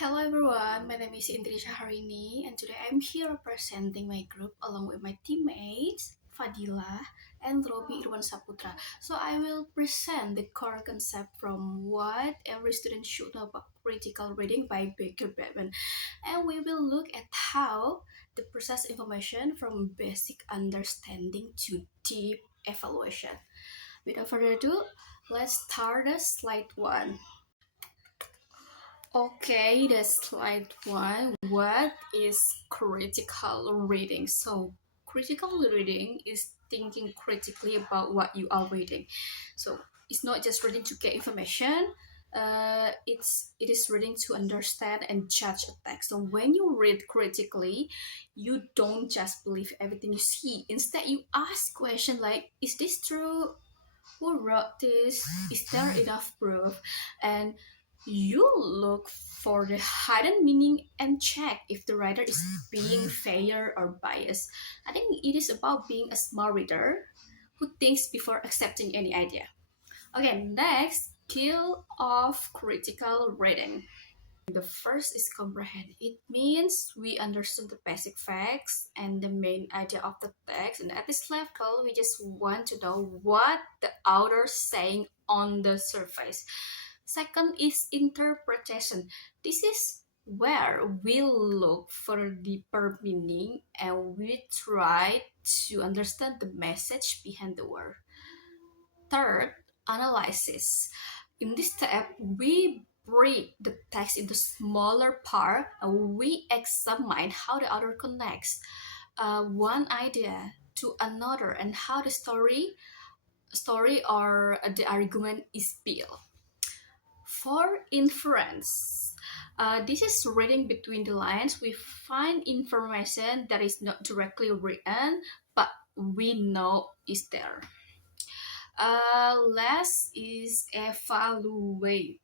Hello everyone, my name is Indri Syahrini and today I'm here representing my group along with my teammates Fadila and Robi, Irwan, Saputra. So I will present the core concept from what every student should know about critical reading by Baker Batman, and we will look at how the process information from basic understanding to deep evaluation. Without further ado, let's start the slide 1. Okay, that's slide 1. What is critical reading? So, critical reading is thinking critically about what you are reading. So, it's not just reading to get information. It is reading to understand and judge a text. So when you read critically, you don't just believe everything you see. Instead, you ask questions like, "Is this true? Who wrote this? Is there enough proof?" And you look for the hidden meaning and check if the writer is being fair or biased. I think it is about being a smart reader who thinks before accepting any idea. Okay, next, skill of critical reading. The first is comprehend. It means we understand the basic facts and the main idea of the text. And at this level, we just want to know what the author is saying on the surface. Second is interpretation. This is where we look for deeper meaning and we try to understand the message behind the word. Third, analysis. In this step, we break the text into smaller parts and we examine how the author connects one idea to another and how the story or the argument is built. For inference, this is reading between the lines. We find information that is not directly written, but we know is there. Last is evaluate.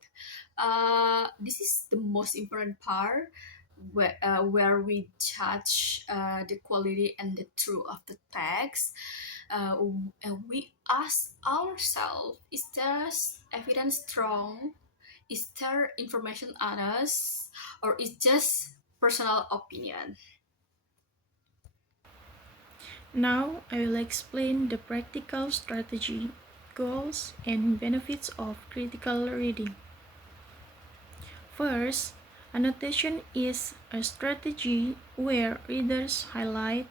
This is the most important part where we judge the quality and the truth of the text. And we ask ourselves, is there evidence strong? Is there information honest? Or is just personal opinion? Now I will explain the practical strategy, goals, and benefits of critical reading. First, annotation is a strategy where readers highlight,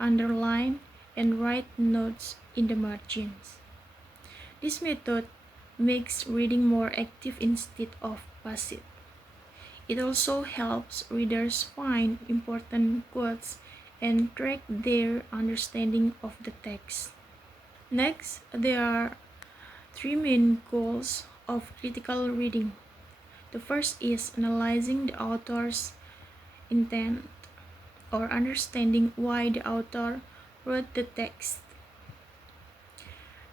underline, and write notes in the margins. This method makes reading more active instead of passive. It also helps readers find important quotes and track their understanding of the text. Next, there are three main goals of critical reading. The first is analyzing the author's intent or understanding why the author wrote the text.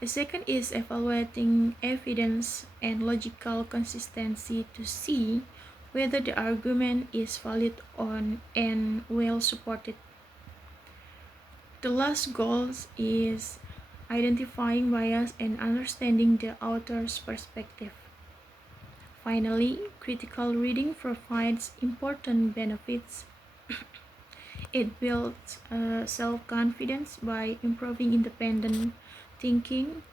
The second is evaluating evidence and logical consistency to see whether the argument is valid and well supported. The last goal is identifying bias and understanding the author's perspective. Finally, critical reading provides important benefits. It builds self-confidence by improving independent thinking.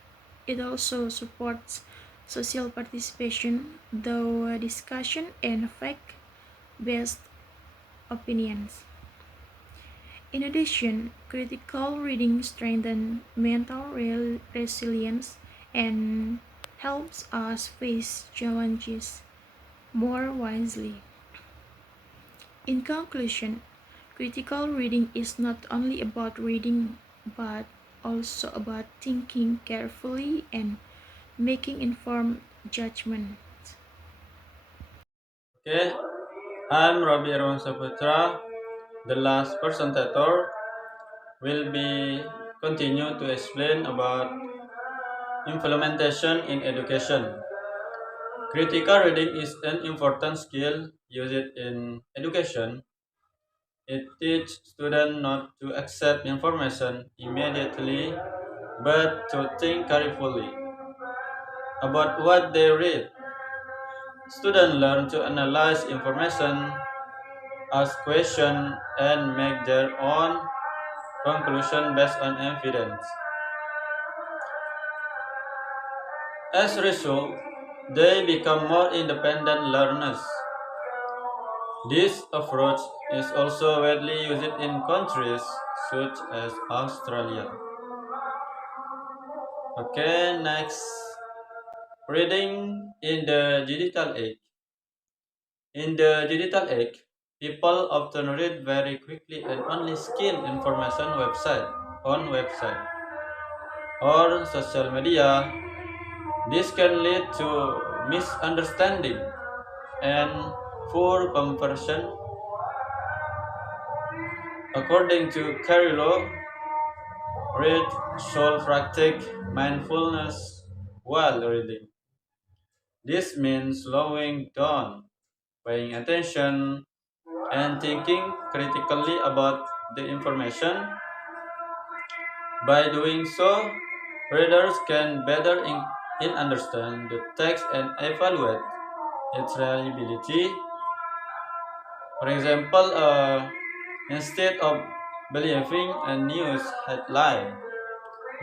It also supports social participation, through discussion and fact-based opinions. In addition, critical reading strengthens mental resilience and helps us face challenges more wisely. In conclusion, critical reading is not only about reading but also about thinking carefully and making informed judgments. Okay, I'm Robi Irwan Saputra. The last presenter will be continue to explain about implementation in education. Critical reading is an important skill used in education. It teaches students not to accept information immediately, but to think carefully about what they read. Students learn to analyze information, ask questions, and make their own conclusion based on evidence. As a result, they become more independent learners. This approach is also widely used in countries such as Australia. Okay, next. Reading in the digital age. In the digital age, people often read very quickly and only skim information website or social media. This can lead to misunderstanding and poor conversion. According to Carrillo, read should practice mindfulness while reading. This means slowing down, paying attention, and thinking critically about the information. By doing so, readers can better understand the text and evaluate its reliability. For example, instead of believing a news headline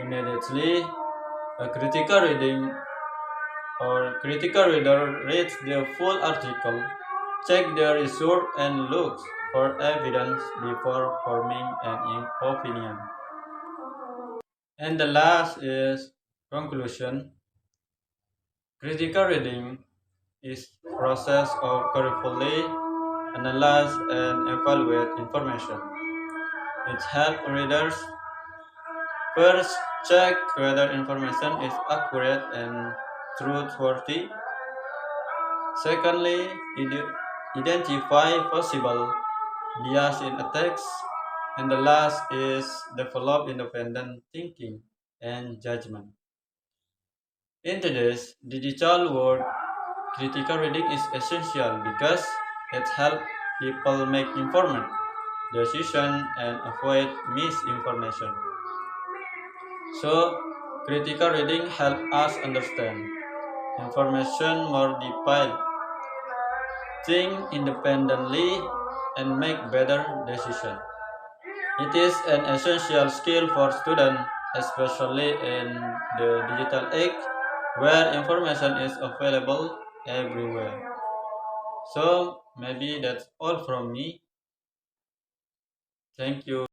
immediately, a critical reader reads the full article, check the resource, and looks for evidence before forming an opinion. And the last is conclusion. Critical reading is process of carefully analyze and evaluate information. It helps readers first check whether information is accurate and truthworthy. Secondly, identify possible bias in a text. And the last is develop independent thinking and judgment. In today's digital world, critical reading is essential because it helps people make informed decisions and avoid misinformation. So, critical reading helps us understand information more deeply, think independently, and make better decisions. It is an essential skill for students, especially in the digital age where information is available everywhere. So maybe that's all from me. Thank you.